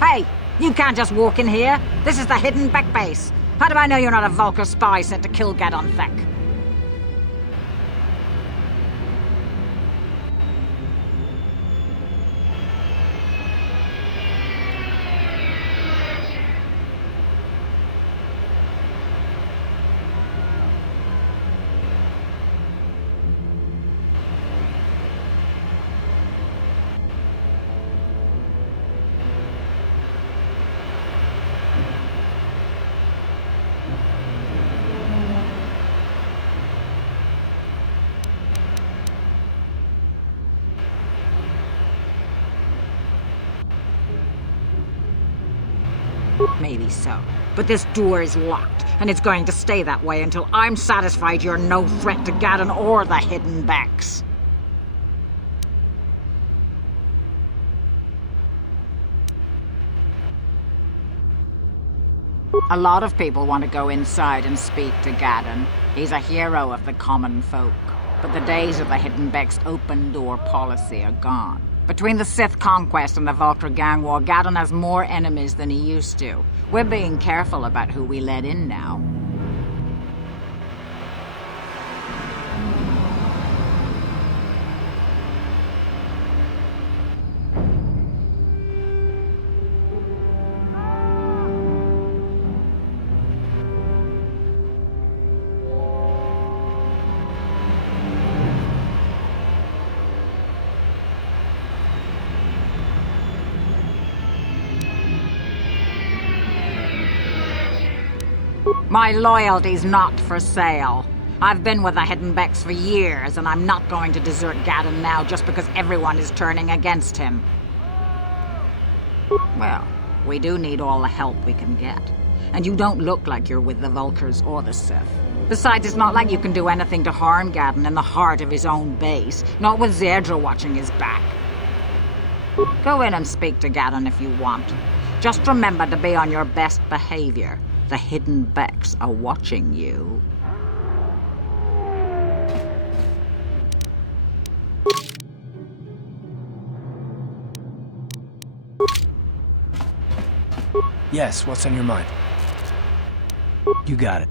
Hey, you can't just walk in here. This is the hidden back base. How do I know you're not a Vulkar spy sent to kill Gadon Thek? Maybe so. But this door is locked, and it's going to stay that way until I'm satisfied you're no threat to Gadon or the hidden backs. A lot of people want to go inside and speak to Gadon. He's a hero of the common folk. But the days of the hidden Beck's open door policy are gone. Between the Sith conquest and the Vulkar gang war, Gadon has more enemies than he used to. We're being careful about who we let in now. My loyalty's not for sale. I've been with the Hidden Becks for years, and I'm not going to desert Gadon now just because everyone is turning against him. Well, we do need all the help we can get. And you don't look like you're with the Vulkars or the Sith. Besides, it's not like you can do anything to harm Gadon in the heart of his own base, not with Zedra watching his back. Go in and speak to Gadon if you want. Just remember to be on your best behavior. The Hidden Becks are watching you. Yes, what's on your mind? You got it.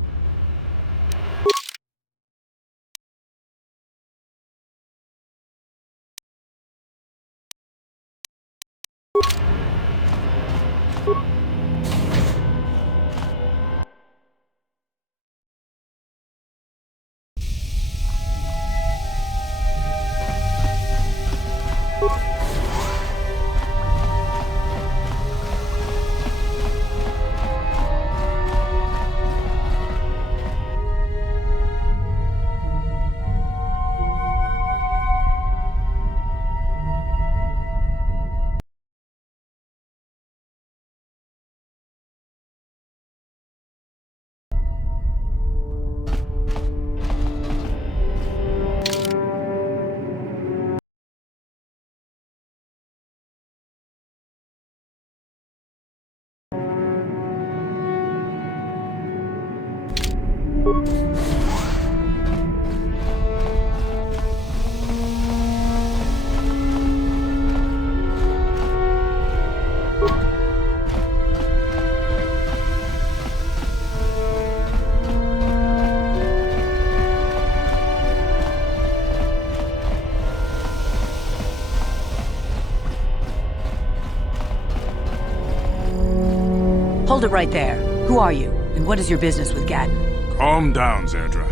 Hold it right there. Who are you, and what is your business with Gadon? Calm down, Zedra.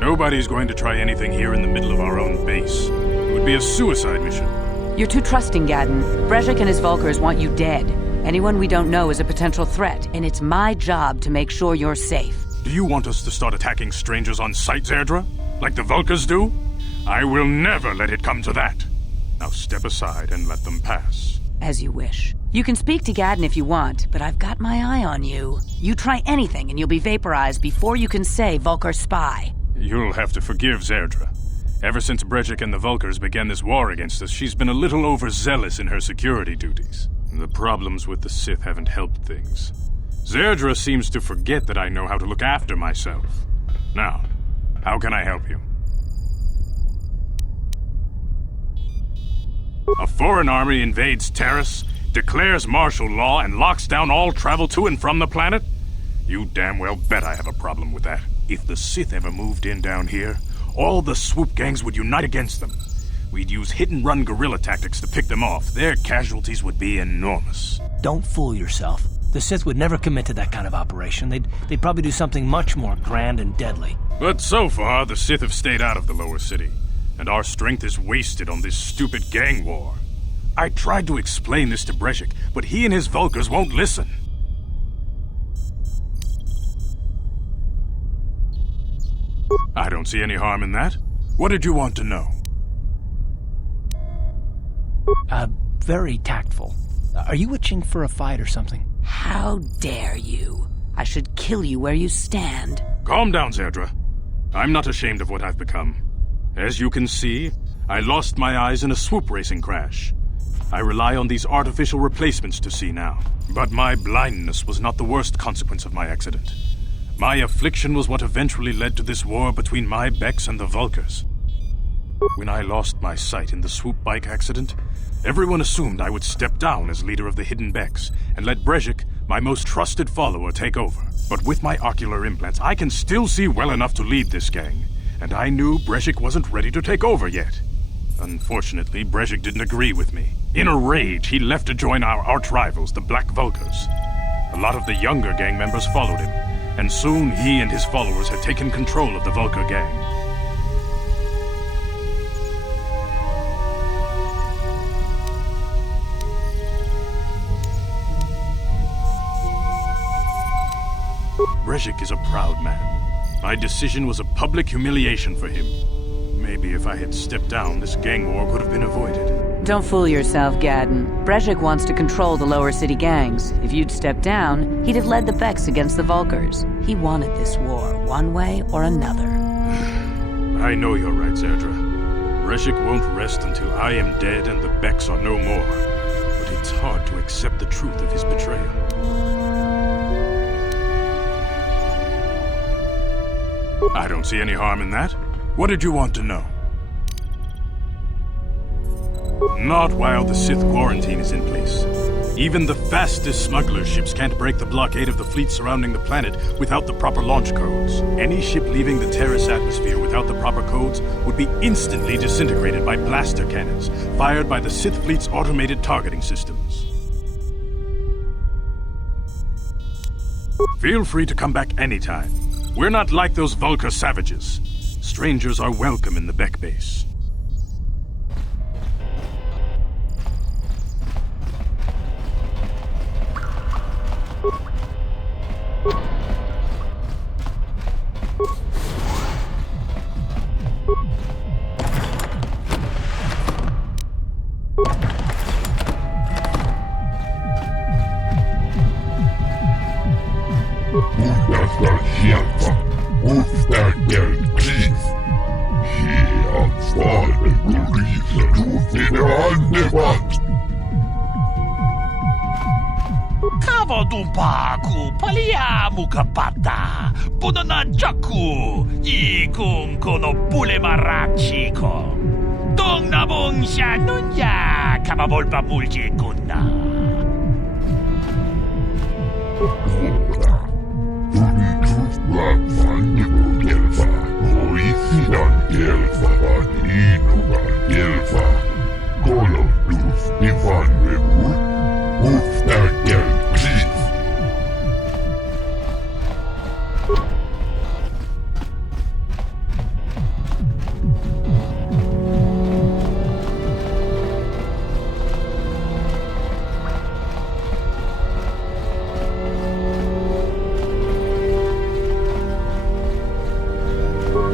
Nobody's going to try anything here in the middle of our own base. It would be a suicide mission. You're too trusting, Gadon. Brejik and his Vulkars want you dead, Anyone we don't know is a potential threat, and it's my job to make sure you're safe. Do you want us to start attacking strangers on sight, Zerdra? Like the Vulkars do? I will never let it come to that. Now step aside and let them pass. As you wish. You can speak to Gadden if you want, but I've got my eye on you. You try anything and you'll be vaporized before you can say Vulkar spy. You'll have to forgive Zerdra. Ever since Brejik and the Vulkars began this war against us, she's been a little overzealous in her security duties. The problems with the Sith haven't helped things. Zerdra seems to forget that I know how to look after myself. Now, how can I help you? A foreign army invades Terrace, declares martial law, and locks down all travel to and from the planet? You damn well bet I have a problem with that. If the Sith ever moved in down here, all the swoop gangs would unite against them. We'd use hit-and-run guerrilla tactics to pick them off. Their casualties would be enormous. Don't fool yourself. The Sith would never commit to that kind of operation. They'd probably do something much more grand and deadly. But so far, the Sith have stayed out of the lower city, and our strength is wasted on this stupid gang war. I tried to explain this to Brejik, but he and his Vulkars won't listen. I don't see any harm in that. What did you want to know? Very tactful. Are you itching for a fight or something? How dare you? I should kill you where you stand. Calm down, Zerdra. I'm not ashamed of what I've become. As you can see, I lost my eyes in a swoop racing crash. I rely on these artificial replacements to see now. But my blindness was not the worst consequence of my accident. My affliction was what eventually led to this war between my Becks and the Vulkars. When I lost my sight in the swoop bike accident, everyone assumed I would step down as leader of the Hidden Becks and let Brejik, my most trusted follower, take over. But with my ocular implants, I can still see well enough to lead this gang, and I knew Brejik wasn't ready to take over yet. Unfortunately, Brejik didn't agree with me. In a rage, he left to join our arch-rivals, the Black Vulkars. A lot of the younger gang members followed him, and soon he and his followers had taken control of the Vulkar gang. Brejik is a proud man. My decision was a public humiliation for him. Maybe if I had stepped down, this gang war could have been avoided. Don't fool yourself, Gadden. Brejik wants to control the lower city gangs. If you'd stepped down, he'd have led the Becks against the Vulkars. He wanted this war, one way or another. I know you're right, Zerdra. Brejik won't rest until I am dead and the Becks are no more. But it's hard to accept the truth of his betrayal. I don't see any harm in that. What did you want to know? Not while the Sith quarantine is in place. Even the fastest smuggler ships can't break the blockade of the fleet surrounding the planet without the proper launch codes. Any ship leaving the Terrace atmosphere without the proper codes would be instantly disintegrated by blaster cannons fired by the Sith fleet's automated targeting systems. Feel free to come back anytime. We're not like those Vulkar savages. Strangers are welcome in the Beck base. Kavadumpaku paliamu kapata punana jaku ikung kono pule marachiko dong nabong shanunya kamabolpa multi kunna.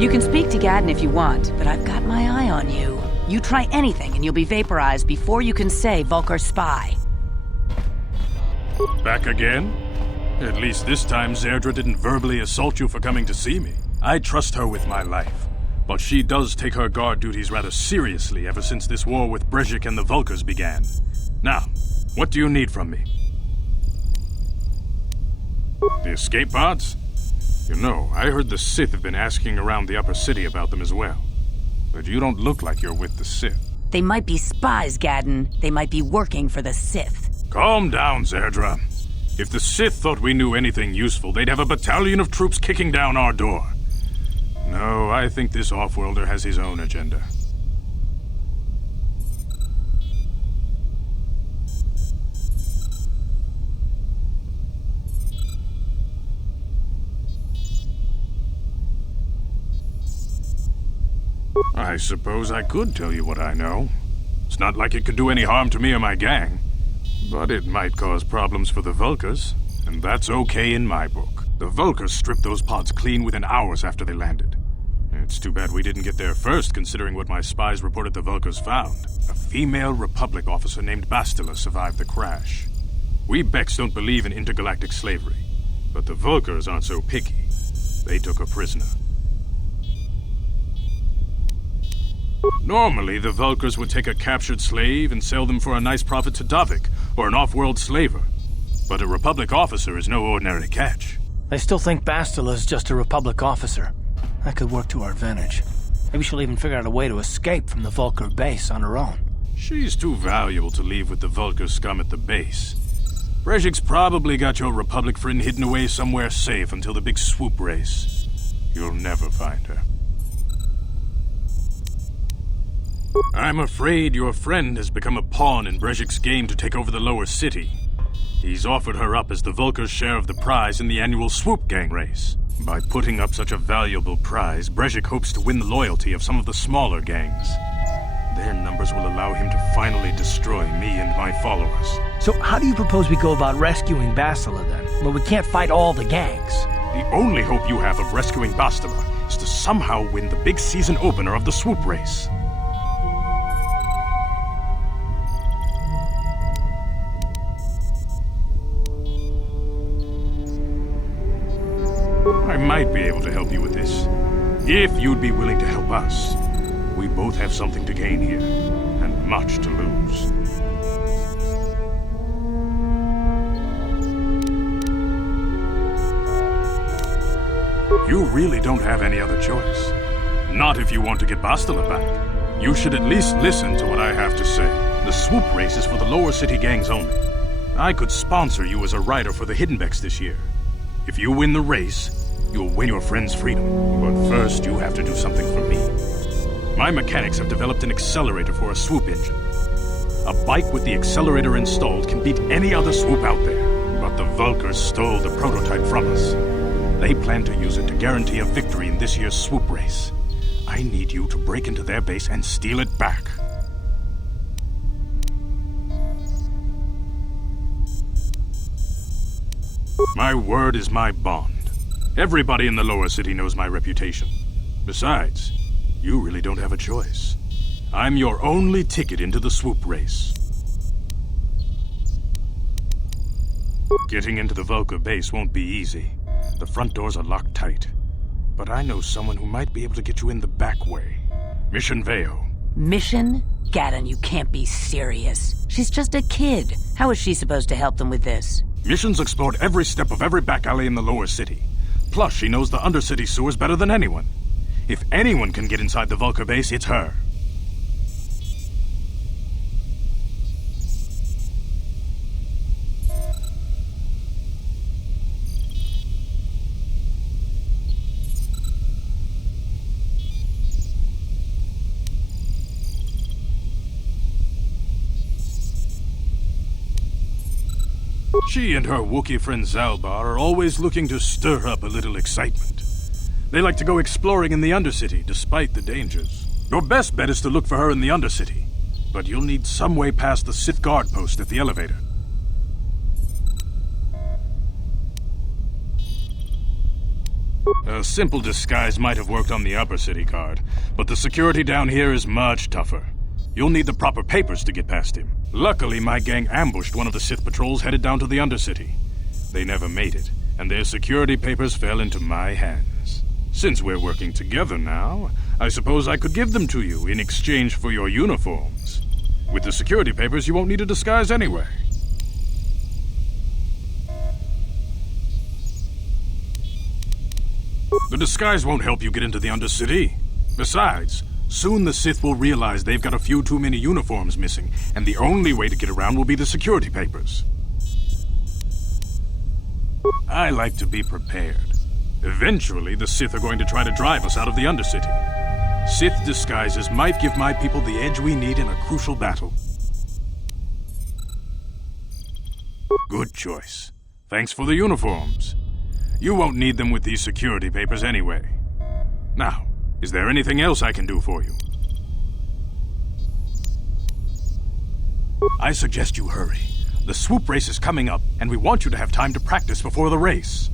You can speak to Gadden if you want, but I've got my eye on you. You try anything and you'll be vaporized before you can say Vulcar spy. Back again? At least this time Zerdra didn't verbally assault you for coming to see me. I trust her with my life. But she does take her guard duties rather seriously ever since this war with Brejik and the Vulcars began. Now, what do you need from me? The escape pods? You know, I heard the Sith have been asking around the upper city about them as well. But you don't look like you're with the Sith. They might be spies, Gadden. They might be working for the Sith. Calm down, Zerdra. If the Sith thought we knew anything useful, they'd have a battalion of troops kicking down our door. No, I think this off-worlder has his own agenda. I suppose I could tell you what I know. It's not like it could do any harm to me or my gang. But it might cause problems for the Vulcars, and that's okay in my book. The Vulcars stripped those pods clean within hours after they landed. It's too bad we didn't get there first, considering what my spies reported the Vulcars found. A female Republic officer named Bastila survived the crash. We Becks don't believe in intergalactic slavery, but the Vulcars aren't so picky. They took her prisoner. Normally, the Vulcars would take a captured slave and sell them for a nice profit to Davik, or an off-world slaver. But a Republic officer is no ordinary catch. I still think Bastila's just a Republic officer. That could work to our advantage. Maybe she'll even figure out a way to escape from the Vulcar base on her own. She's too valuable to leave with the Vulcar scum at the base. Brejik's probably got your Republic friend hidden away somewhere safe until the big swoop race. You'll never find her. I'm afraid your friend has become a pawn in Brejik's game to take over the lower city. He's offered her up as the Vulcar's share of the prize in the annual swoop gang race. By putting up such a valuable prize, Brejik hopes to win the loyalty of some of the smaller gangs. Their numbers will allow him to finally destroy me and my followers. So how do you propose we go about rescuing Bastila then? Well, we can't fight all the gangs. The only hope you have of rescuing Bastila is to somehow win the big season opener of the swoop race. I might be able to help you with this, if you'd be willing to help us. We both have something to gain here, and much to lose. You really don't have any other choice. Not if you want to get Bastila back. You should at least listen to what I have to say. The swoop race is for the lower city gangs only. I could sponsor you as a rider for the Hiddenbecks this year. If you win the race, you'll win your friend's freedom. But first, you have to do something for me. My mechanics have developed an accelerator for a swoop engine. A bike with the accelerator installed can beat any other swoop out there. But the Vulcars stole the prototype from us. They plan to use it to guarantee a victory in this year's swoop race. I need you to break into their base and steal it back. My word is my bond. Everybody in the lower city knows my reputation. Besides, you really don't have a choice. I'm your only ticket into the swoop race. Getting into the Vulcar base won't be easy. The front doors are locked tight. But I know someone who might be able to get you in the back way. Mission Veo. Mission? Gadden, you can't be serious. She's just a kid. How is she supposed to help them with this? Mission's explored every step of every back alley in the lower city. Plus, she knows the undercity sewers better than anyone. If anyone can get inside the Vulcar base, it's her. She and her Wookiee friend Zalbar are always looking to stir up a little excitement. They like to go exploring in the Undercity, despite the dangers. Your best bet is to look for her in the Undercity, but you'll need some way past the Sith guard post at the elevator. A simple disguise might have worked on the upper city guard, but the security down here is much tougher. You'll need the proper papers to get past him. Luckily, my gang ambushed one of the Sith patrols headed down to the Undercity. They never made it, and their security papers fell into my hands. Since we're working together now, I suppose I could give them to you in exchange for your uniforms. With the security papers, you won't need a disguise anyway. The disguise won't help you get into the Undercity. Besides, soon the Sith will realize they've got a few too many uniforms missing, and the only way to get around will be the security papers. I like to be prepared. Eventually, the Sith are going to try to drive us out of the Undercity. Sith disguises might give my people the edge we need in a crucial battle. Good choice. Thanks for the uniforms. You won't need them with these security papers anyway. Now, is there anything else I can do for you? I suggest you hurry. The swoop race is coming up, and we want you to have time to practice before the race.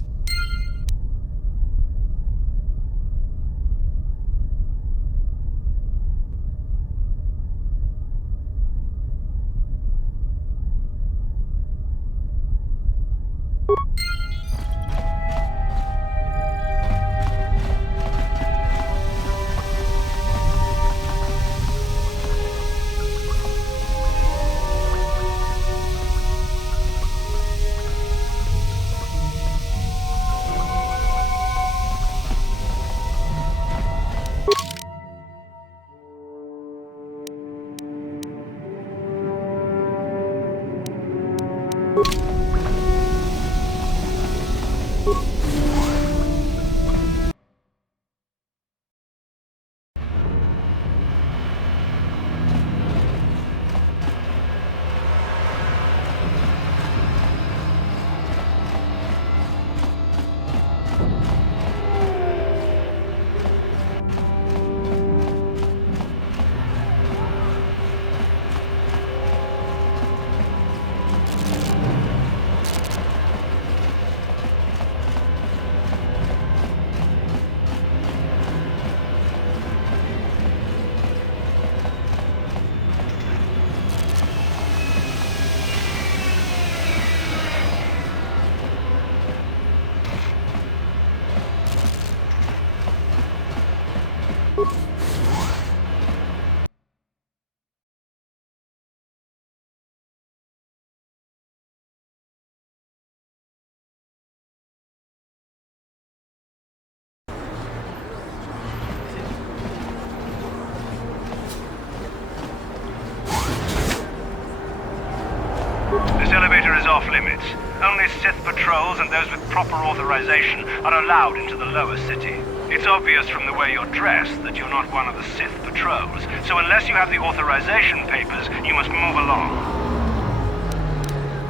This elevator is off limits. Only Sith patrols and those with proper authorization are allowed into the lower city. It's obvious from the way you're dressed that you're not one of the Sith patrols, so unless you have the authorization papers, you must move along.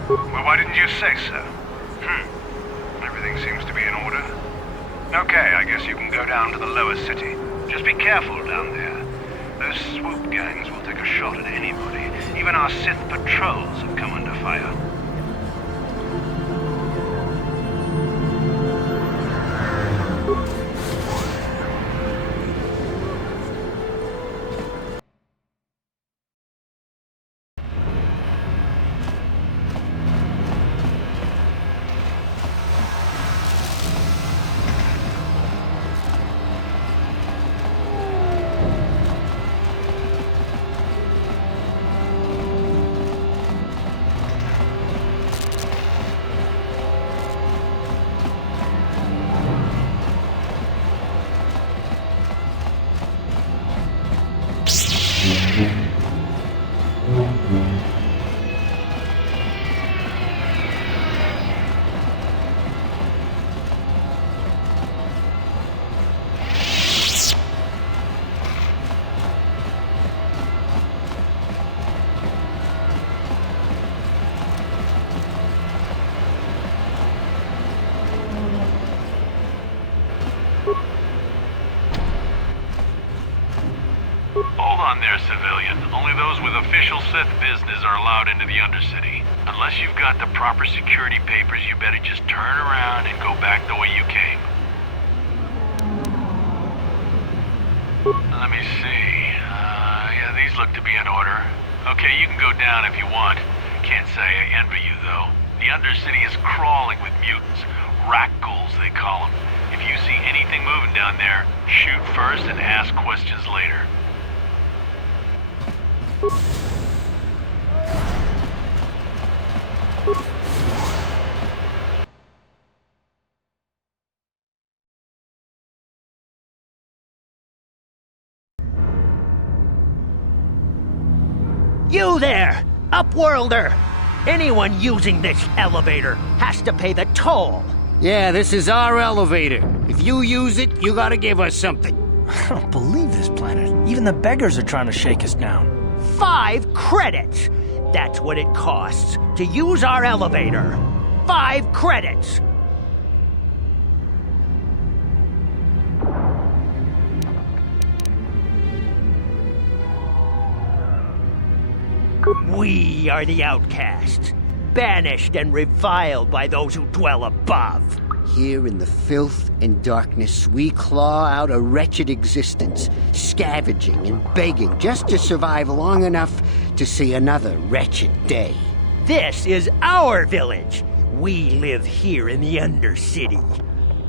Well, why didn't you say so? Everything seems to be in order. Okay, I guess you can go down to the lower city. Just be careful down there. Those swoop gangs will take a shot at anybody. Even our Sith patrols have come under fire. Civilian. Only those with official Sith business are allowed into the Undercity. Unless you've got the proper security papers, you better just turn around and go back the way you came. Let me see. Yeah, these look to be in order. Okay, you can go down if you want. Can't say I envy you, though. The Undercity is crawling with mutants. Rat-ghouls, they call them. If you see anything moving down there, shoot first and ask questions later. You there, Upworlder! Anyone using this elevator has to pay the toll. Yeah, this is our elevator. If you use it, you gotta give us something. I don't believe this planet. Even the beggars are trying to shake us down. 5 credits! That's what it costs to use our elevator. 5 credits! We are the outcasts, banished and reviled by those who dwell above. Here in the filth and darkness, we claw out a wretched existence, scavenging and begging just to survive long enough to see another wretched day. This is our village. We live here in the Undercity.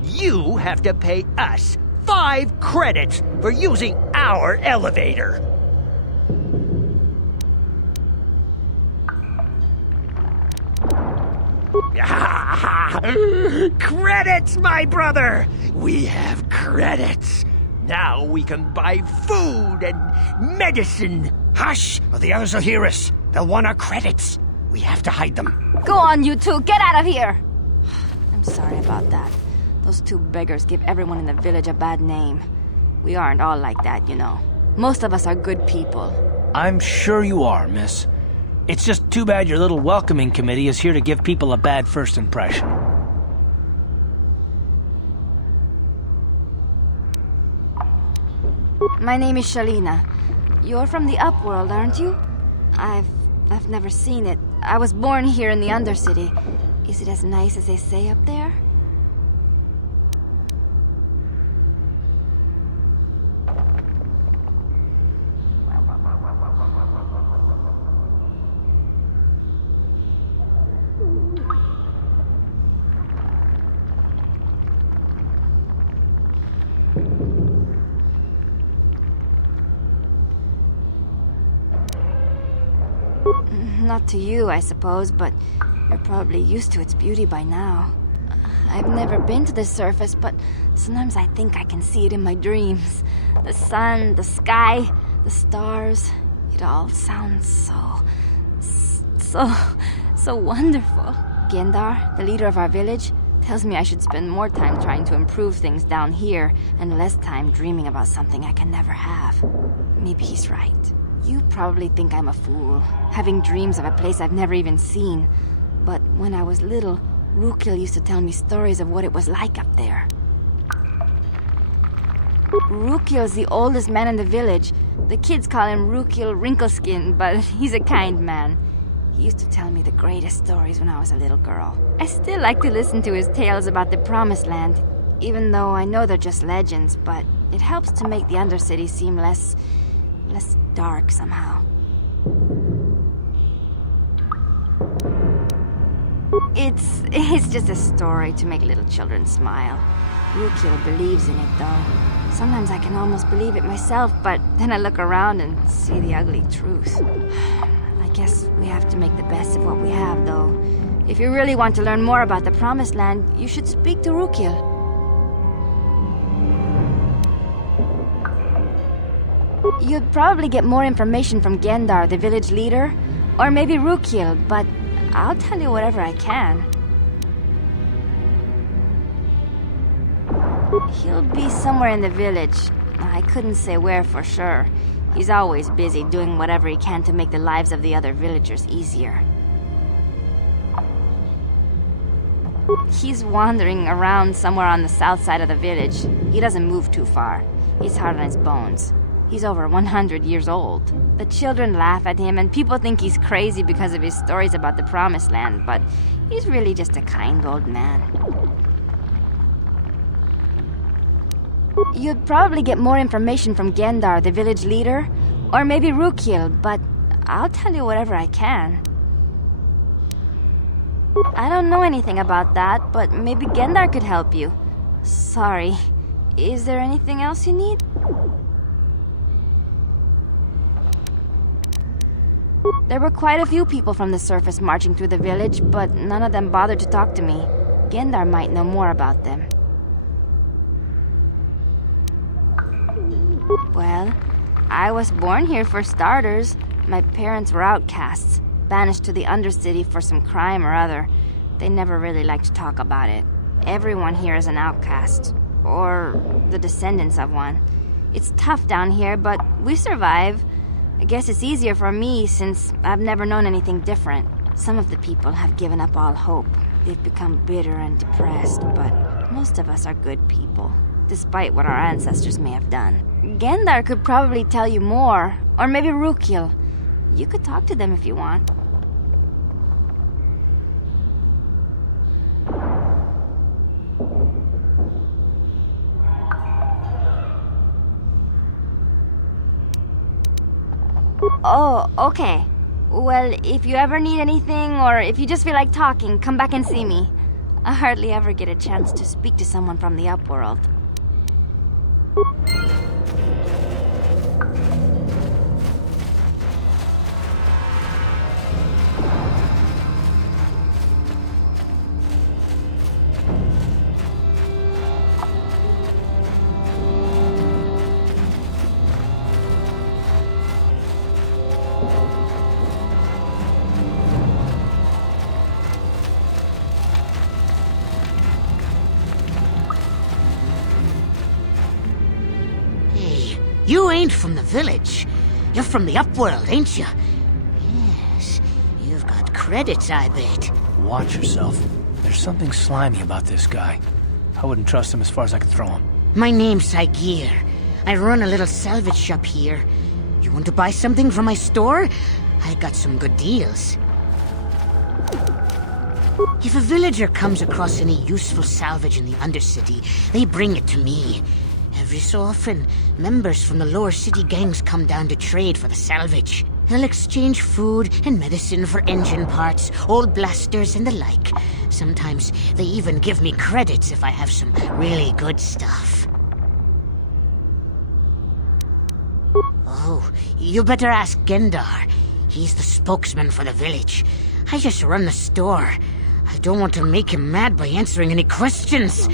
You have to pay us 5 credits for using our elevator. Credits, my brother! We have credits. Now we can buy food and medicine. Hush, or the others will hear us. They'll want our credits. We have to hide them. Go on, you two. Get out of here. I'm sorry about that. Those 2 beggars give everyone in the village a bad name. We aren't all like that, you know. Most of us are good people. I'm sure you are, miss. It's just too bad your little welcoming committee is here to give people a bad first impression. My name is Shalina. You're from the Upworld, aren't you? I've never seen it. I was born here in the Undercity. Is it as nice as they say up there? Not to you, I suppose, but you're probably used to its beauty by now. I've never been to the surface, but sometimes I think I can see it in my dreams. The sun, the sky, the stars. It all sounds so wonderful. Gendar, the leader of our village, tells me I should spend more time trying to improve things down here and less time dreaming about something I can never have. Maybe he's right. You probably think I'm a fool, having dreams of a place I've never even seen. But when I was little, Rukil used to tell me stories of what it was like up there. Rukil's the oldest man in the village. The kids call him Rukil Wrinkleskin, but he's a kind man. He used to tell me the greatest stories when I was a little girl. I still like to listen to his tales about the Promised Land, even though I know they're just legends, but it helps to make the Undercity seem less dark somehow. It's just a story to make little children smile. Rukil believes in it, though. Sometimes I can almost believe it myself, but then I look around and see the ugly truth. I guess we have to make the best of what we have, though. If you really want to learn more about the Promised Land, you should speak to Rukil. You'd probably get more information from Gendar, the village leader, or maybe Rukil, but I'll tell you whatever I can. He'll be somewhere in the village. I couldn't say where for sure. He's always busy doing whatever he can to make the lives of the other villagers easier. He's wandering around somewhere on the south side of the village. He doesn't move too far. He's hard on his bones. He's over 100 years old. The children laugh at him, and people think he's crazy because of his stories about the Promised Land, but he's really just a kind old man. You'd probably get more information from Gendar, the village leader, or maybe Rukil, but I'll tell you whatever I can. I don't know anything about that, but maybe Gendar could help you. Sorry. Is there anything else you need? There were quite a few people from the surface marching through the village, but none of them bothered to talk to me. Gendar might know more about them. Well, I was born here for starters. My parents were outcasts, banished to the Undercity for some crime or other. They never really liked to talk about it. Everyone here is an outcast, or the descendants of one. It's tough down here, but we survive. I guess it's easier for me since I've never known anything different. Some of the people have given up all hope. They've become bitter and depressed, but most of us are good people, despite what our ancestors may have done. Gendar could probably tell you more, or maybe Rukil. You could talk to them if you want. Oh, okay. Well, if you ever need anything, or if you just feel like talking, come back and see me. I hardly ever get a chance to speak to someone from the upworld. You ain't from the village. You're from the upworld, ain't you? Yes, you've got credits, I bet. Watch yourself. There's something slimy about this guy. I wouldn't trust him as far as I could throw him. My name's Saigir. I run a little salvage shop here. You want to buy something from my store? I got some good deals. If a villager comes across any useful salvage in the Undercity, they bring it to me. Every so often, members from the lower city gangs come down to trade for the salvage. They'll exchange food and medicine for engine parts, old blasters and the like. Sometimes they even give me credits if I have some really good stuff. Oh, you better ask Gendar. He's the spokesman for the village. I just run the store. I don't want to make him mad by answering any questions.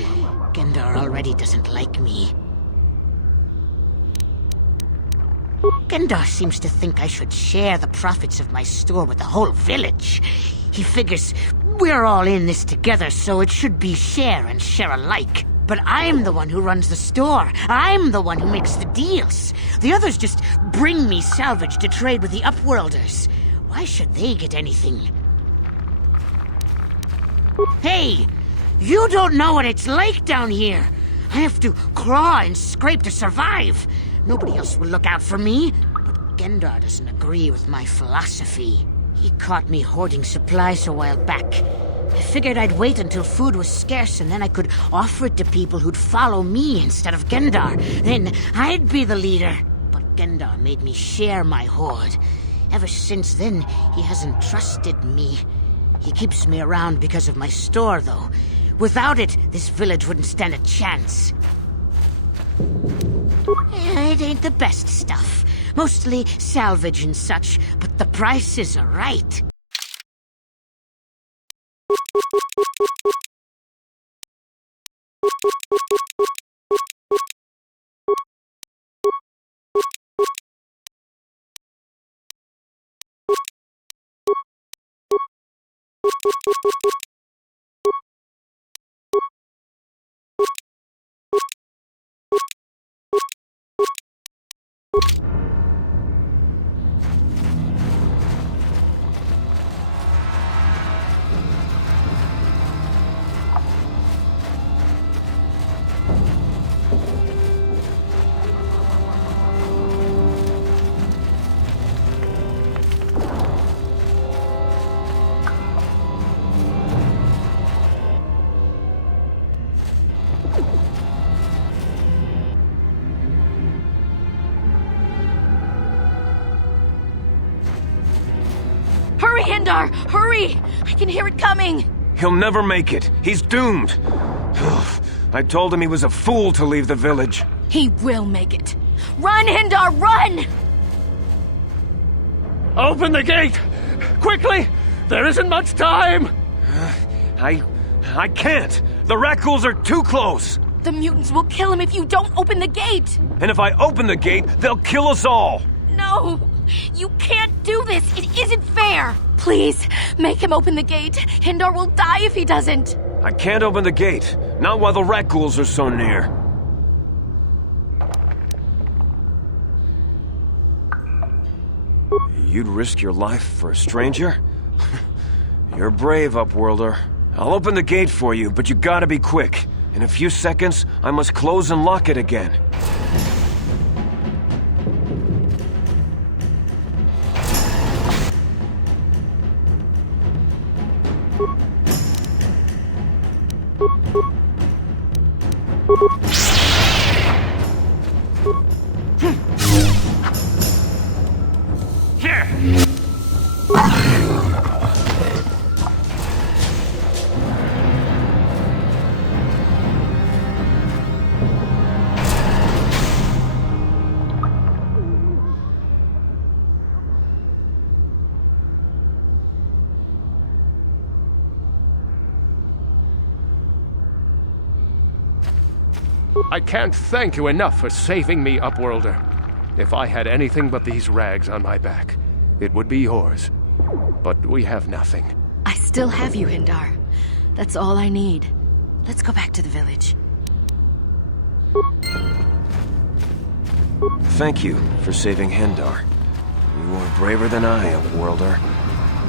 Gendar already doesn't like me. Gendar seems to think I should share the profits of my store with the whole village. He figures we're all in this together, so it should be share and share alike. But I'm the one who runs the store. I'm the one who makes the deals. The others just bring me salvage to trade with the Upworlders. Why should they get anything? Hey! You don't know what it's like down here. I have to claw and scrape to survive. Nobody else will look out for me. But Gendar doesn't agree with my philosophy. He caught me hoarding supplies a while back. I figured I'd wait until food was scarce and then I could offer it to people who'd follow me instead of Gendar. Then I'd be the leader. But Gendar made me share my hoard. Ever since then, he hasn't trusted me. He keeps me around because of my store, though. Without it, this village wouldn't stand a chance. It ain't the best stuff. Mostly salvage and such, but the prices are right. Gendar, hurry! I can hear it coming! He'll never make it. He's doomed. I told him he was a fool to leave the village. He will make it. Run, Gendar, run! Open the gate! Quickly! There isn't much time! I can't! The Rakghouls are too close! The mutants will kill him if you don't open the gate! And if I open the gate, they'll kill us all! No! You can't do this! It isn't fair! Please, make him open the gate. Gendar will die if he doesn't. I can't open the gate. Not while the Rakghouls are so near. You'd risk your life for a stranger? You're brave, Upworlder. I'll open the gate for you, but you gotta be quick. In a few seconds, I must close and lock it again. I can't thank you enough for saving me, Upworlder. If I had anything but these rags on my back, it would be yours. But we have nothing. I still have you, Gendar. That's all I need. Let's go back to the village. Thank you for saving Hendar. You are braver than I, Upworlder.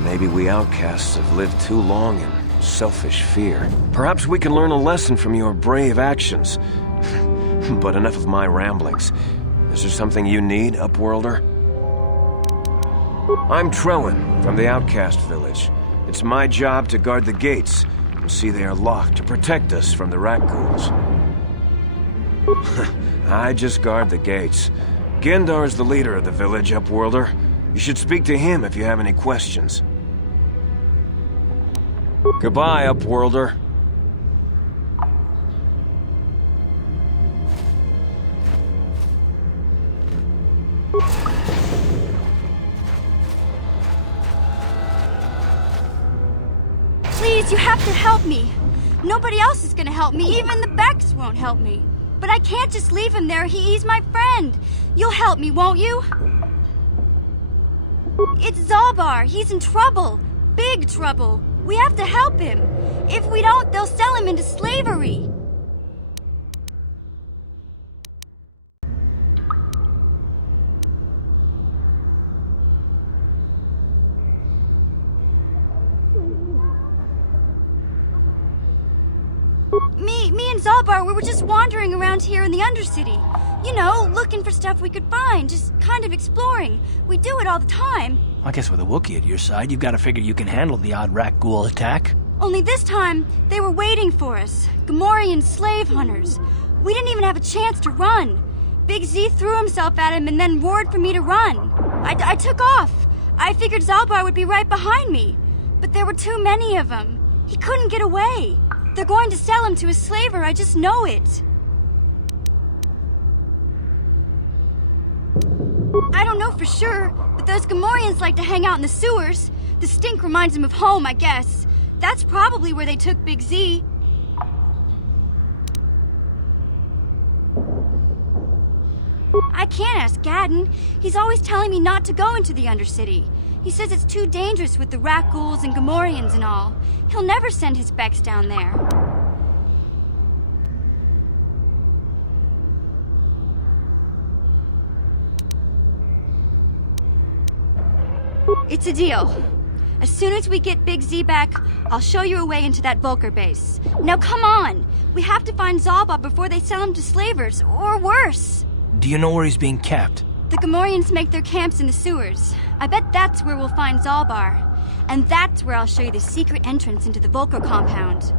Maybe we outcasts have lived too long in selfish fear. Perhaps we can learn a lesson from your brave actions. But enough of my ramblings. Is there something you need, Upworlder? I'm Trellin, from the Outcast Village. It's my job to guard the gates, and see they are locked to protect us from the Rakghouls. I just guard the gates. Gendar is the leader of the village, Upworlder. You should speak to him if you have any questions. Goodbye, Upworlder. Please, you have to help me. Nobody else is gonna help me. Even the Becks won't help me. But I can't just leave him there. He's my friend. You'll help me, won't you? It's Zalbar. He's in trouble. Big trouble. We have to help him. If we don't, they'll sell him into slavery. Me and Zalbar, we were just wandering around here in the Undercity. You know, looking for stuff we could find, just kind of exploring. We do it all the time. I guess with a Wookiee at your side, you've got to figure you can handle the odd Rakghoul attack. Only this time, they were waiting for us. Gamorrean slave hunters. We didn't even have a chance to run. Big Z threw himself at him and then roared for me to run. I took off. I figured Zalbar would be right behind me. But there were too many of them. He couldn't get away. They're going to sell him to a slaver, I just know it. I don't know for sure, but those Gamorreans like to hang out in the sewers. The stink reminds them of home, I guess. That's probably where they took Big Z. I can't ask Gadden. He's always telling me not to go into the Undercity. He says it's too dangerous with the Rakghouls and Gamorreans and all. He'll never send his Becks down there. It's a deal. As soon as we get Big Z back, I'll show you a way into that Vulcar base. Now come on! We have to find Zalbar before they sell him to slavers, or worse. Do you know where he's being kept? The Gamorreans make their camps in the sewers. I bet that's where we'll find Zalbar. And that's where I'll show you the secret entrance into the Vulcar compound.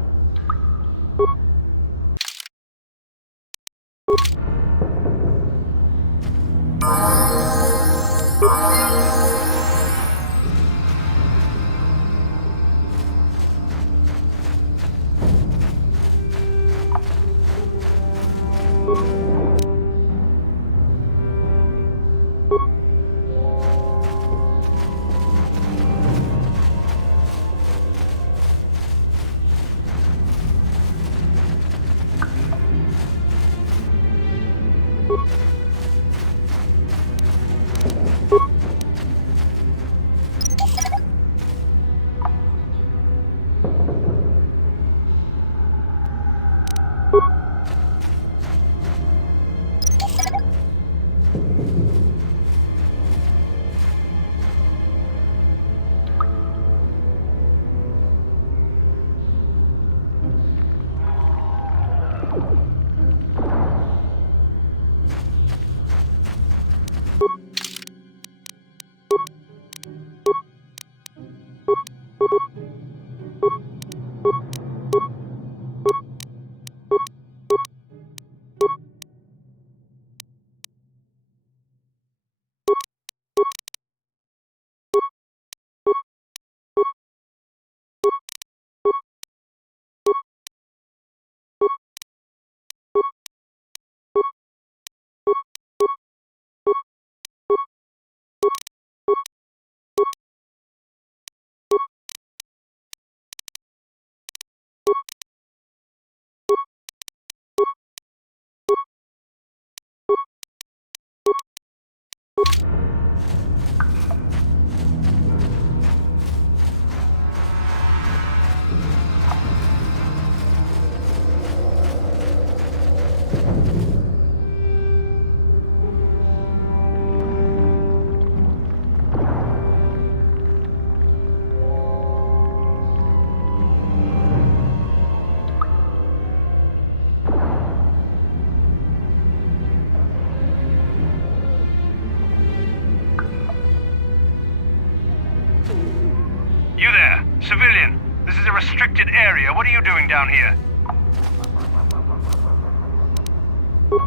restricted area. What are you doing down here?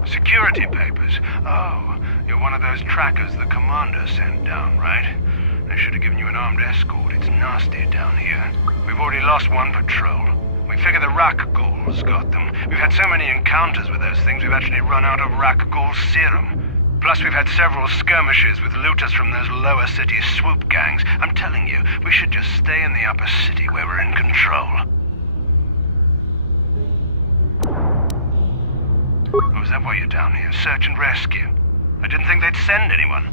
Security papers. Oh, you're one of those trackers the commander sent down, right? They should have given you an armed escort. It's nasty down here. We've already lost one patrol. We figure the Rakghouls got them. We've had so many encounters with those things, we've actually run out of Rakghoul serum. Plus, we've had several skirmishes with looters from those lower city swoop gangs. I'm telling you, we should just stay in the upper city where we're in control. Oh, is that why you're down here? Search and rescue? I didn't think they'd send anyone.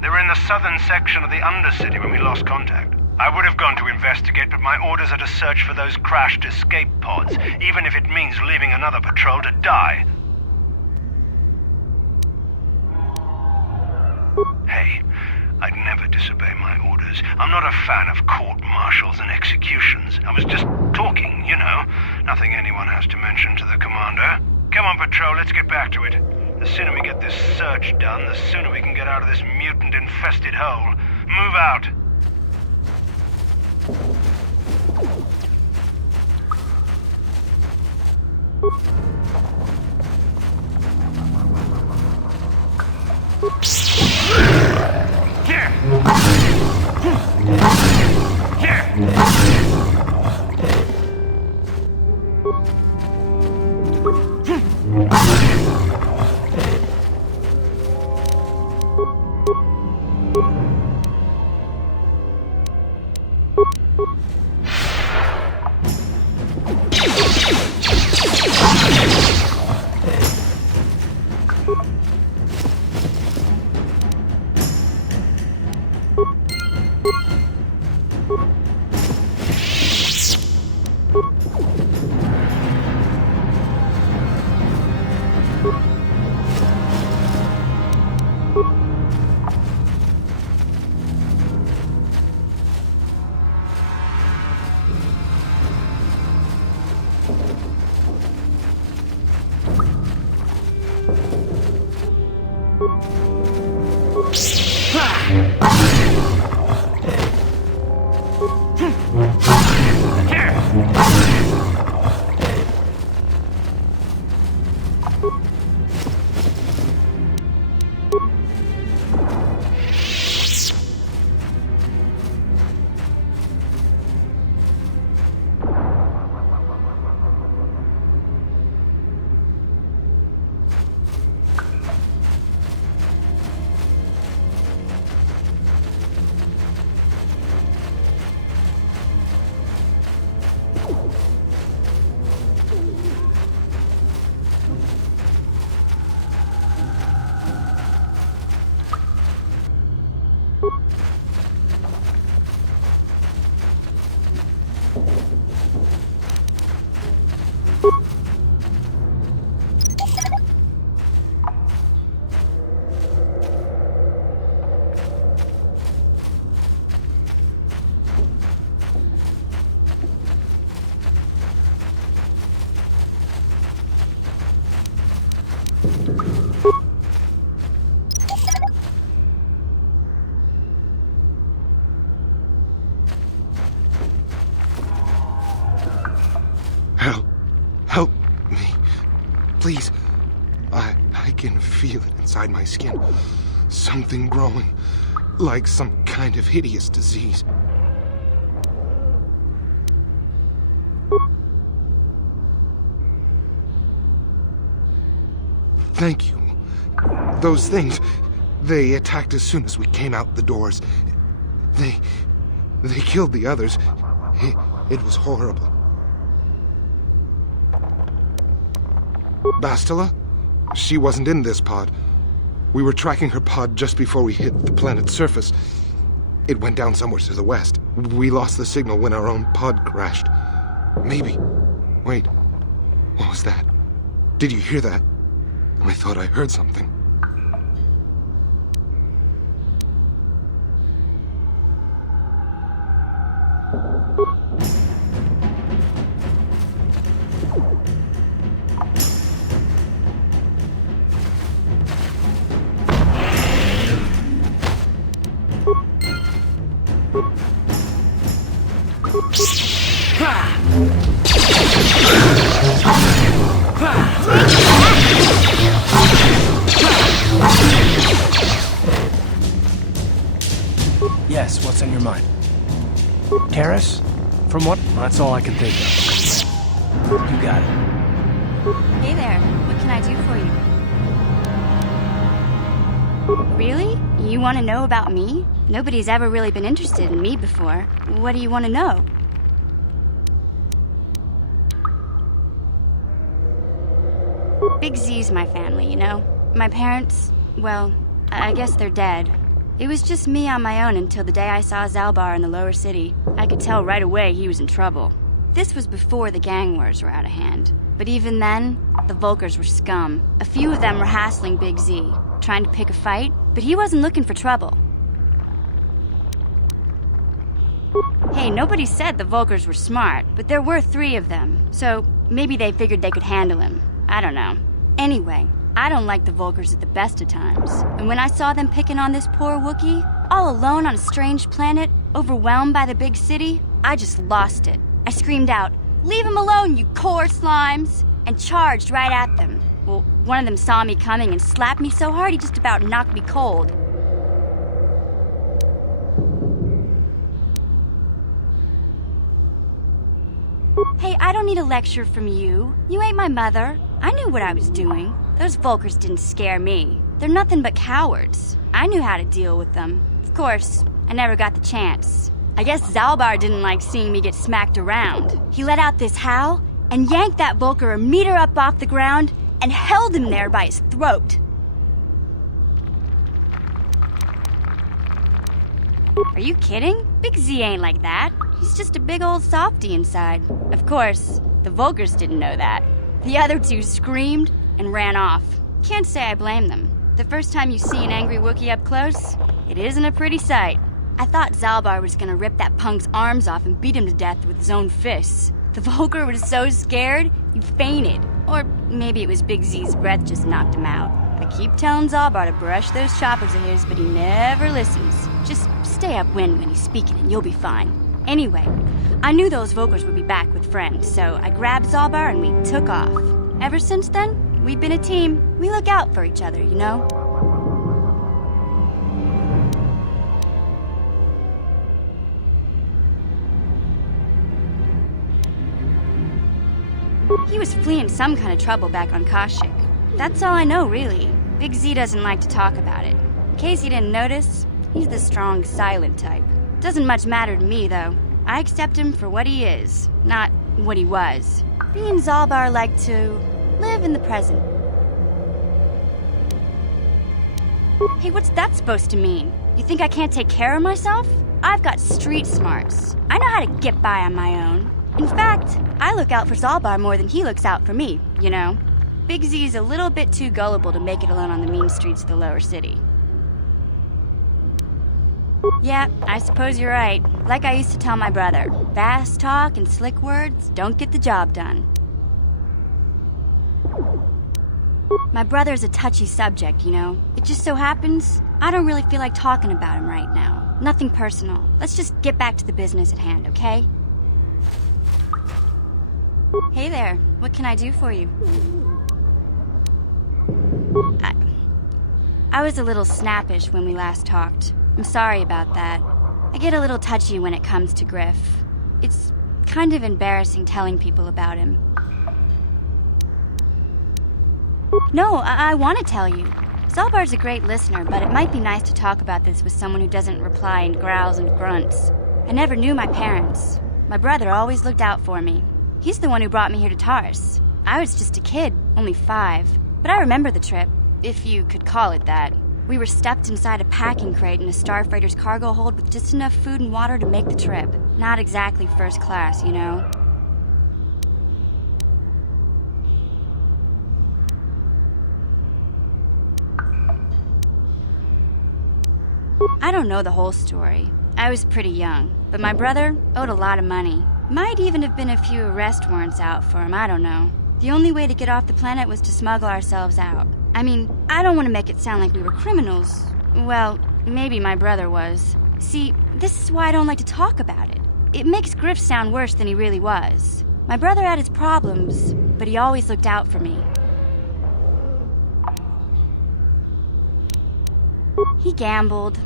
They were in the southern section of the Undercity when we lost contact. I would have gone to investigate, but my orders are to search for those crashed escape pods, even if it means leaving another patrol to die. Hey, I'd never disobey my orders. I'm not a fan of court-martials and executions. I was just talking, you know. Nothing anyone has to mention to the commander. Come on, patrol, let's get back to it. The sooner we get this search done, the sooner we can get out of this mutant-infested hole. Move out. Help me. Please. I can feel it inside my skin. Something growing. Like some kind of hideous disease. Thank you. Those things, they attacked as soon as we came out the doors. They killed the others. It was horrible. Bastila? She wasn't in this pod. We were tracking her pod just before we hit the planet's surface. It went down somewhere to the west. We lost the signal when our own pod crashed. Maybe. Wait. What was that? Did you hear that? I thought I heard something. Yes, what's on your mind? Terrace? From what? That's all I can think of. You got it. Hey there, what can I do for you? Really? You want to know about me? Nobody's ever really been interested in me before. What do you want to know? Big Z's my family, you know? My parents, well, I guess they're dead. It was just me on my own until the day I saw Zalbar in the lower city. I could tell right away he was in trouble. This was before the gang wars were out of hand. But even then, the Vulkars were scum. A few of them were hassling Big Z, trying to pick a fight, but he wasn't looking for trouble. Hey, nobody said the Vulkars were smart, but there were 3 of them, so maybe they figured they could handle him. I don't know. Anyway, I don't like the Vulkars at the best of times, and when I saw them picking on this poor Wookiee, all alone on a strange planet, overwhelmed by the big city, I just lost it. I screamed out, "Leave him alone, you core slimes!" and charged right at them. Well, one of them saw me coming and slapped me so hard he just about knocked me cold. Hey, I don't need a lecture from you. You ain't my mother. I knew what I was doing. Those Vulkars didn't scare me. They're nothing but cowards. I knew how to deal with them. Of course, I never got the chance. I guess Zalbar didn't like seeing me get smacked around. He let out this howl and yanked that Vulkar a meter up off the ground and held him there by his throat. Are you kidding? Big Z ain't like that. He's just a big old softy inside. Of course, the Vulkars didn't know that. The other 2 screamed and ran off. Can't say I blame them. The first time you see an angry Wookiee up close, it isn't a pretty sight. I thought Zalbar was gonna rip that punk's arms off and beat him to death with his own fists. The Vulkar was so scared, he fainted. Or maybe it was Big Z's breath just knocked him out. I keep telling Zalbar to brush those choppers of his, but he never listens. Just stay upwind when he's speaking and you'll be fine. Anyway, I knew those Vulkars would be back with friends, so I grabbed Zalbar and we took off. Ever since then, we've been a team. We look out for each other, you know? He was fleeing some kind of trouble back on Kashyyyk. That's all I know, really. Big Z doesn't like to talk about it. In case you didn't notice, he's the strong, silent type. Doesn't much matter to me, though. I accept him for what he is, not what he was. Me and Zalbar like to live in the present. Hey, what's that supposed to mean? You think I can't take care of myself? I've got street smarts. I know how to get by on my own. In fact, I look out for Zalbar more than he looks out for me, you know? Big Z's a little bit too gullible to make it alone on the mean streets of the lower city. Yeah, I suppose you're right. Like I used to tell my brother, fast talk and slick words don't get the job done. My brother's a touchy subject, you know? It just so happens, I don't really feel like talking about him right now. Nothing personal. Let's just get back to the business at hand, okay? Hey there, what can I do for you? I was a little snappish when we last talked. I'm sorry about that. I get a little touchy when it comes to Griff. It's kind of embarrassing telling people about him. No, I want to tell you. Zalbar's a great listener, but it might be nice to talk about this with someone who doesn't reply in growls and grunts. I never knew my parents. My brother always looked out for me. He's the one who brought me here to Tars. I was just a kid, only 5. But I remember the trip, if you could call it that. We were stuffed inside a packing crate in a starfreighter's cargo hold with just enough food and water to make the trip. Not exactly first class, you know? I don't know the whole story. I was pretty young, but my brother owed a lot of money. Might even have been a few arrest warrants out for him, I don't know. The only way to get off the planet was to smuggle ourselves out. I mean, I don't want to make it sound like we were criminals. Well, maybe my brother was. See, this is why I don't like to talk about it. It makes Griff sound worse than he really was. My brother had his problems, but he always looked out for me. He gambled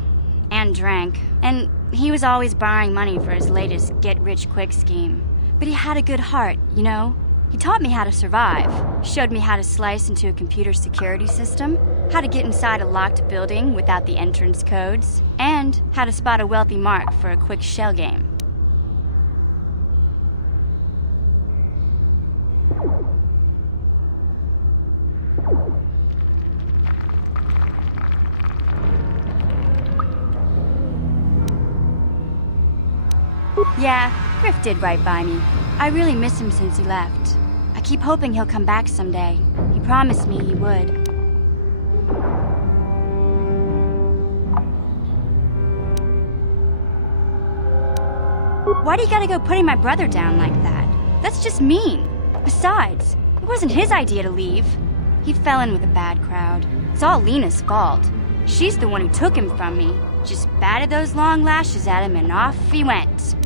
and drank, and he was always borrowing money for his latest get-rich-quick scheme. But he had a good heart, you know? He taught me how to survive, showed me how to slice into a computer security system, how to get inside a locked building without the entrance codes, and how to spot a wealthy mark for a quick shell game. Yeah, Griff did right by me. I really miss him since he left. I keep hoping he'll come back someday. He promised me he would. Why do you gotta go putting my brother down like that? That's just mean. Besides, it wasn't his idea to leave. He fell in with a bad crowd. It's all Lena's fault. She's the one who took him from me. Just batted those long lashes at him and off he went.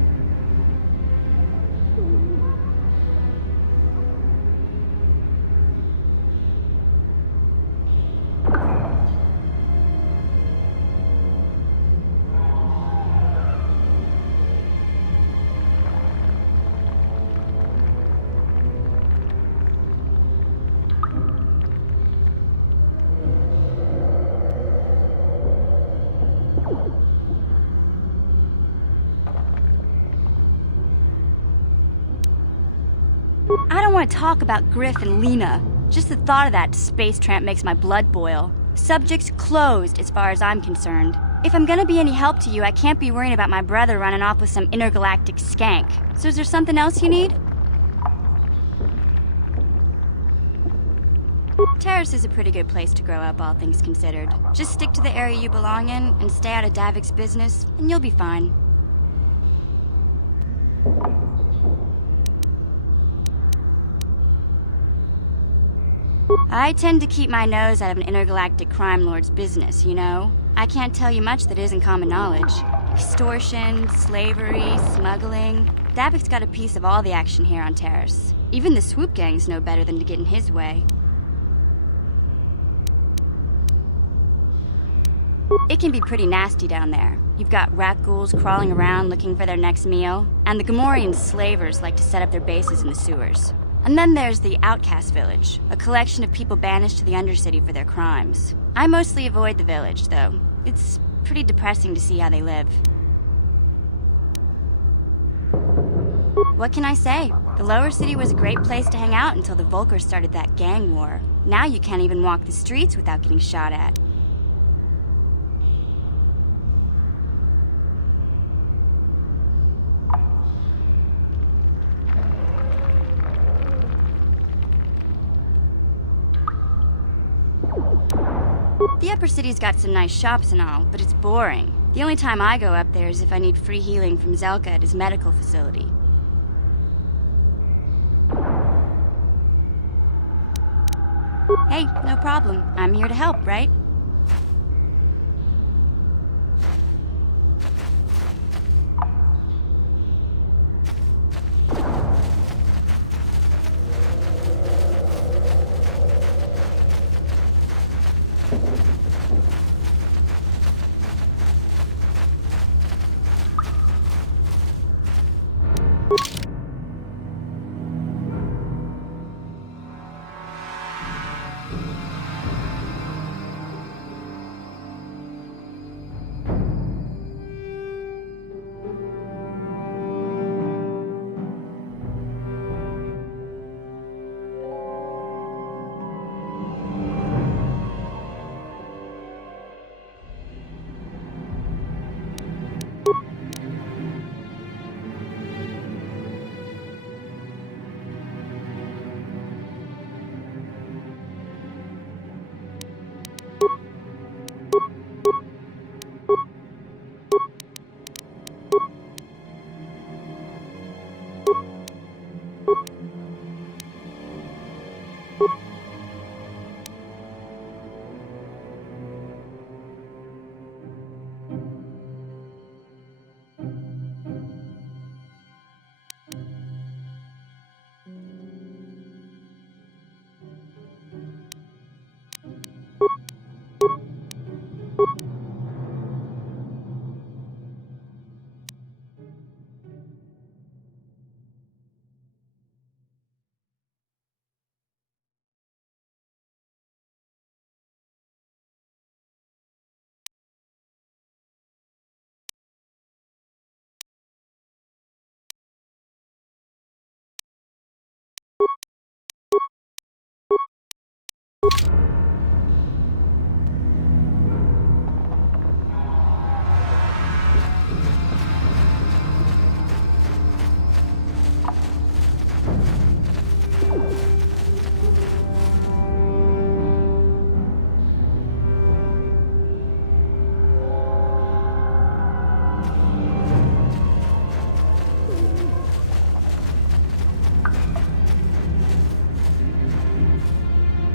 I don't want to talk about Griff and Lena. Just the thought of that space tramp makes my blood boil. Subject's closed as far as I'm concerned. If I'm gonna be any help to you, I can't be worrying about my brother running off with some intergalactic skank. So is there something else you need? Terrace is a pretty good place to grow up, all things considered. Just stick to the area you belong in and stay out of Davik's business, and you'll be fine. I tend to keep my nose out of an intergalactic crime lord's business, you know? I can't tell you much that isn't common knowledge. Extortion, slavery, smuggling. Davik's got a piece of all the action here on Terrace. Even the swoop gangs know better than to get in his way. It can be pretty nasty down there. You've got rat ghouls crawling around looking for their next meal, and the Gamorrean slavers like to set up their bases in the sewers. And then there's the Outcast Village, a collection of people banished to the Undercity for their crimes. I mostly avoid the village, though. It's pretty depressing to see how they live. What can I say? The lower city was a great place to hang out until the Vulkars started that gang war. Now you can't even walk the streets without getting shot at. The upper city's got some nice shops and all, but it's boring. The only time I go up there is if I need free healing from Zelka at his medical facility. Hey, no problem. I'm here to help, right?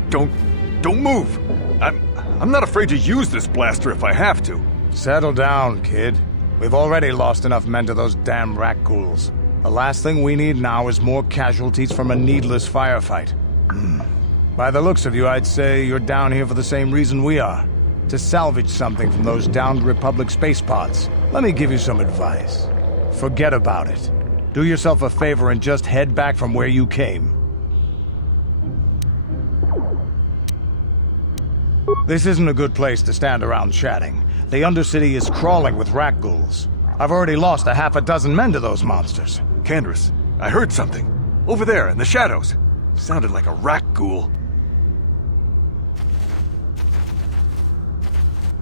Don't move. I'm not afraid to use this blaster if I have to. Settle down, kid. We've already lost enough men to those damn rat ghouls. The last thing we need now is more casualties from a needless firefight. By the looks of you, I'd say you're down here for the same reason we are. To salvage something from those downed Republic space pods. Let me give you some advice. Forget about it. Do yourself a favor and just head back from where you came. This isn't a good place to stand around chatting. The Undercity is crawling with rat ghouls. I've already lost a half a dozen men to those monsters. Candace, I heard something. Over there, in the shadows. Sounded like a rat ghoul.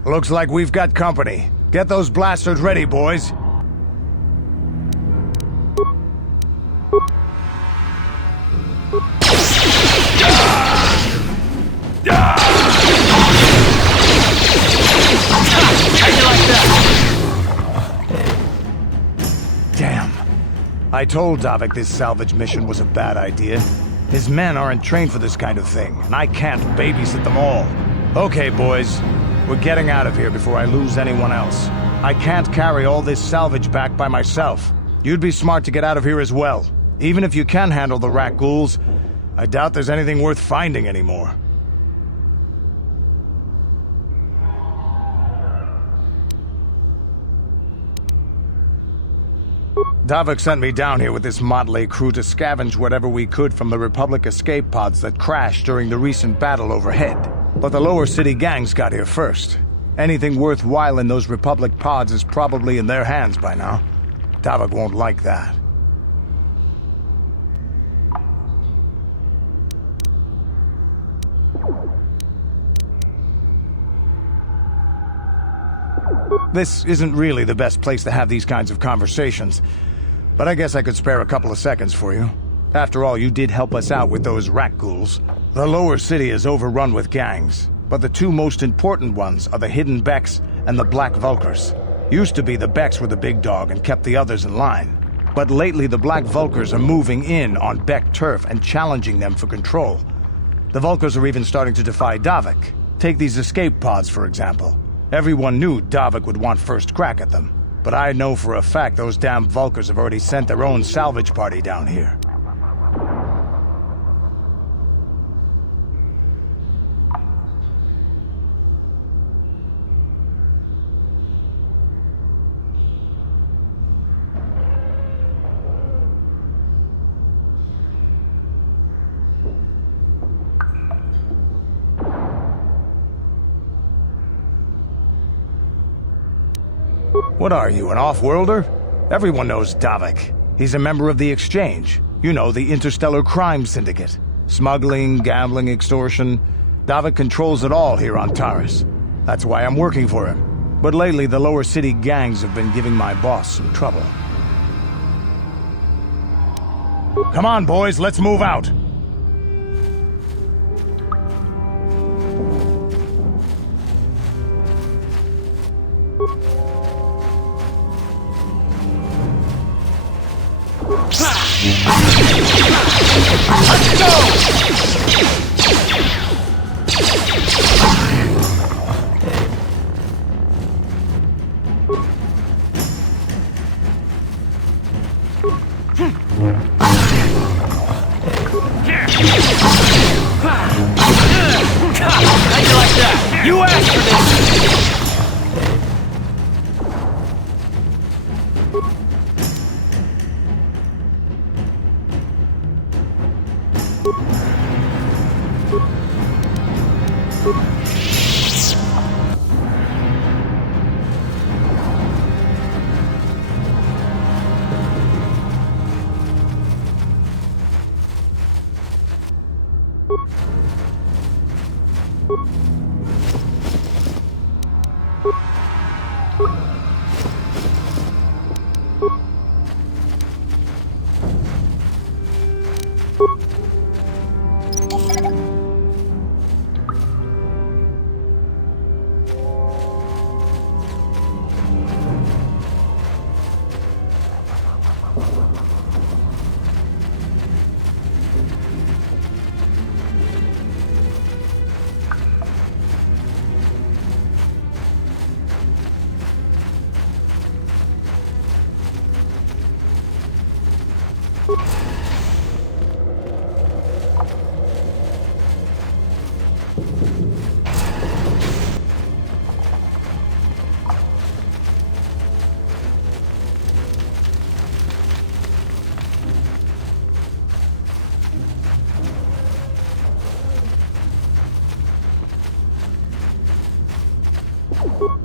Looks like we've got company. Get those blasters ready, boys. Damn. I told Davik this salvage mission was a bad idea. His men aren't trained for this kind of thing, and I can't babysit them all. Okay, boys. We're getting out of here before I lose anyone else. I can't carry all this salvage back by myself. You'd be smart to get out of here as well. Even if you can handle the rat ghouls, I doubt there's anything worth finding anymore. Davik sent me down here with this motley crew to scavenge whatever we could from the Republic escape pods that crashed during the recent battle overhead. But the lower city gangs got here first. Anything worthwhile in those Republic pods is probably in their hands by now. Davik won't like that. This isn't really the best place to have these kinds of conversations, but I guess I could spare a couple of seconds for you. After all, you did help us out with those rat ghouls. The lower city is overrun with gangs, but the two most important ones are the Hidden Becks and the Black Vulkars. Used to be the Becks were the big dog and kept the others in line. But lately the Black Vulkars are moving in on Beck turf and challenging them for control. The Vulkars are even starting to defy Davik. Take these escape pods, for example. Everyone knew Davik would want first crack at them. But I know for a fact those damn Vulkars have already sent their own salvage party down here. What are you, an off-worlder? Everyone knows Davik. He's a member of the Exchange. You know, the interstellar crime syndicate. Smuggling, gambling, extortion. Davik controls it all here on Taris. That's why I'm working for him. But lately, the lower city gangs have been giving my boss some trouble. Come on, boys, let's move out! Let's go! How you like that? You asked for this!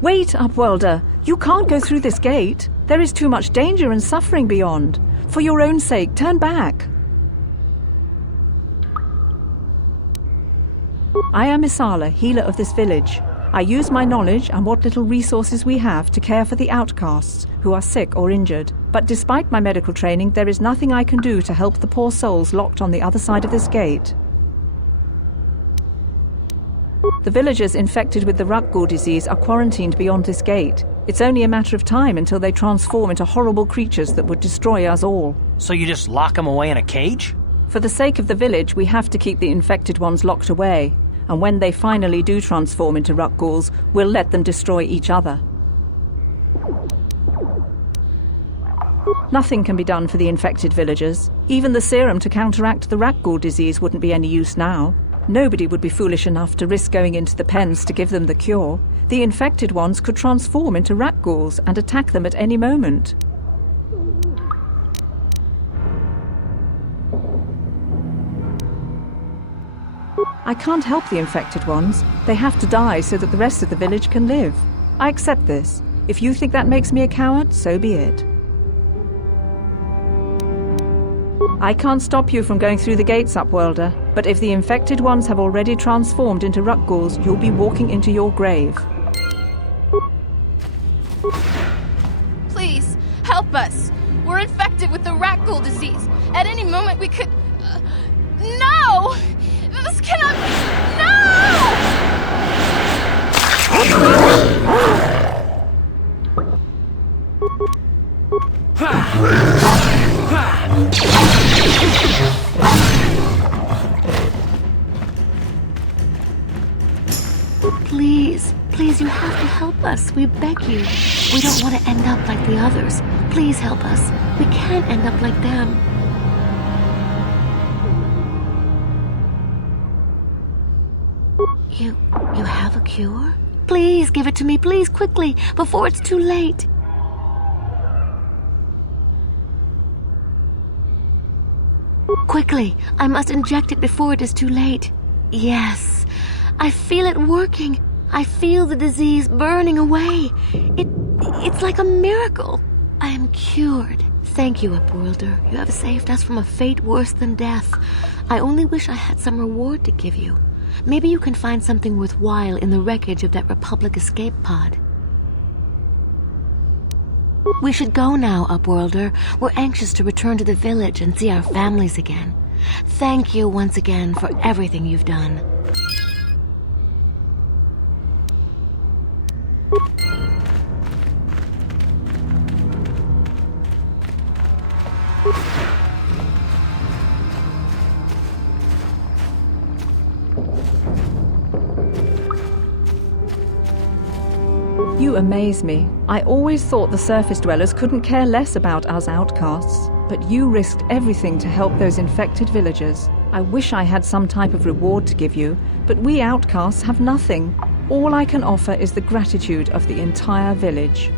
Wait, Upworlder! You can't go through this gate. There is too much danger and suffering beyond. For your own sake, turn back. I am Isala, healer of this village. I use my knowledge and what little resources we have to care for the outcasts who are sick or injured. But despite my medical training, there is nothing I can do to help the poor souls locked on the other side of this gate. The villagers infected with the Rakghoul disease are quarantined beyond this gate. It's only a matter of time until they transform into horrible creatures that would destroy us all. So you just lock them away in a cage? For the sake of the village, we have to keep the infected ones locked away. And when they finally do transform into Rakghouls, we'll let them destroy each other. Nothing can be done for the infected villagers. Even the serum to counteract the Rakghoul disease wouldn't be any use now. Nobody would be foolish enough to risk going into the pens to give them the cure. The infected ones could transform into Rakghouls and attack them at any moment. I can't help the infected ones. They have to die so that the rest of the village can live. I accept this. If you think that makes me a coward, so be it. I can't stop you from going through the gates, Upworlder, but if the infected ones have already transformed into Rakghouls, you'll be walking into your grave. Please, help us. We're infected with the Rakghoul disease. At any moment we could... No! This cannot... Please, you have to help us. We beg you. We don't want to end up like the others. Please help us. We can't end up like them. You have a cure? Please give it to me, please, quickly, before it's too late. Quickly, I must inject it before it is too late. Yes, I feel it working. I feel the disease burning away. It's like a miracle. I am cured. Thank you, Upworlder. You have saved us from a fate worse than death. I only wish I had some reward to give you. Maybe you can find something worthwhile in the wreckage of that Republic escape pod. We should go now, Upworlder. We're anxious to return to the village and see our families again. Thank you once again for everything you've done. You amaze me. I always thought the surface dwellers couldn't care less about us outcasts, but you risked everything to help those infected villagers. I wish I had some type of reward to give you, but we outcasts have nothing. All I can offer is the gratitude of the entire village.